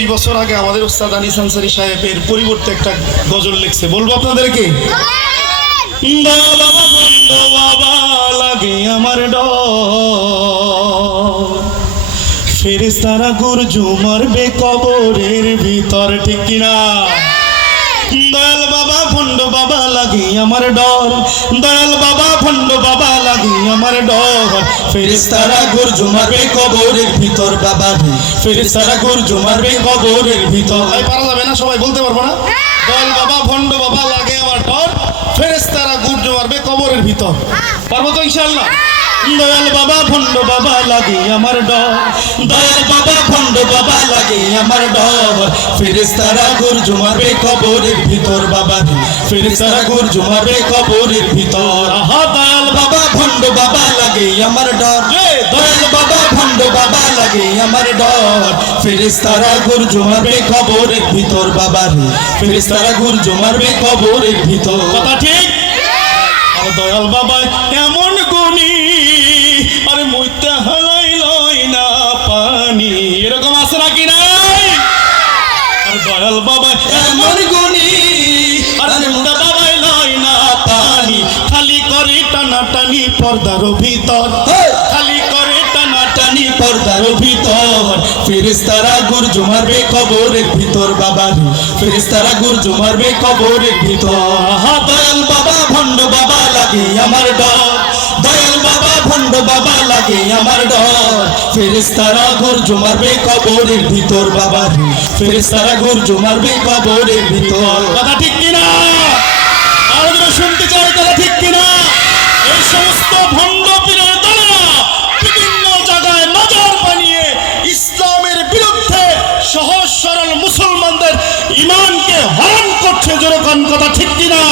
20 বছর আগে আমাদের উস্তাদ আনিস আনসারী সাহেবের পরিবর্তে একটা গজল লিখছে, বলবো আপনাদেরকে? বাবা বন্ধ বাবা লাগে আমার ডর, ফেরেশতারা গর্জু মারবে কবরের ভিতর, ঠিক কিনা? দয়াল বাবা ভণ্ড বাবা লাগি আমার ডর, দয়াল বাবা ভণ্ড বাবা লাগি আমার ডর, ফেরেশতারা গর্জু মারবে কবরের ভিতর বাবা, ফেরেশতারা গর্জু মারবে কবরের ভিতর। এই পারা যাবে না, সবাই বলতে পারবো না? দয়াল বাবা ভণ্ড বাবা লাগে আমার ডর, ফেরেশতারা গর্জু মারবে কবরের ভিতর। পারবো তো ইনশাআল্লাহ? দয়াল বাবা ভণ্ড বাবা লাগে আমার ডর, দয়াল বাবা ভণ্ড বাবা লাগে আমার ডর, ফেরেশতারা গর্জু মারবে কবরের ভিতর বাবা, ফেরেশতারা গর্জু মারবে কবরের ভিতর। আহা দয়াল বাবা ভণ্ড বাবা লাগে আমার ডর, দয়াল বাবা ভণ্ড বাবা লাগে আমার ডর, ফেরেশতারা গর্জু মারবে কবরের ভিতর বাবা, ফেরেশতারা গর্জু মারবে কবরের ভিতর। কথা ঠিক? আর দয়াল বাবা এমন গুণী, আরে মুইতে হালাই লয় না পানি, এরকম আছে নাকি নাই? আর দয়াল বাবা এমন গুণী, আরে মুইতে বাবাই লয় না পানি, খালি করে টানাটানি পর্দার ভিতর, খালি করে টানাটানি পর্দার ভিতর, ফেরেশতারা গর্জু মারবে কবরের ভিতর বাবা, ফেরেশতারা গর্জু মারবে কবরের ভিতর। আহা দয়াল বাবা ভণ্ড বাবা লাগে আমার ডর, দয়াল বাবা ভণ্ড বাবা লাগে আমার ডর, ফেরেশতারা গর্জু মারবে কবরের ভিতর বাবা, ফেরেশতারা গর্জু মারবে কবরের ভিতর। কথা ঠিক কিনা? আর শুনতে চাই, কথা ঠিক কিনা? এই সমস্ত ভণ্ড পীরের দলেরা বিভিন্ন জায়গায় মাজার বানিয়ে ইসলামের বিরুদ্ধে সহজ সরল মুসলমানদের ঈমানকে হরণ করছে, যেরকম, কথা ঠিক কিনা?